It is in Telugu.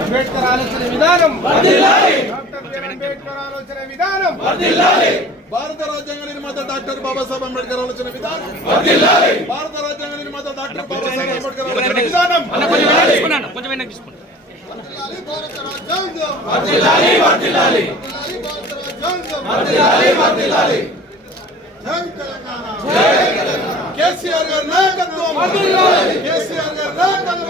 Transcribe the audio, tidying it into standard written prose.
అంబేద్కర్ ఆలోచన విధానం అంబేద్కర్ ఆలోచన విధానం భారత రాజ్యాంగ నిర్మాత డాక్టర్ బాబాసాహెబ్ అంబేద్కర్ ఆలోచన విధానం భారత రాజ్యాంగ నిర్మాత డాక్టర్ బాబాసాహెబ్ అంబేద్కర్ ఆలోచన విధానం కేసీఆర్ గారి నాయకత్వం కేసీఆర్ గారి నాయకత్వం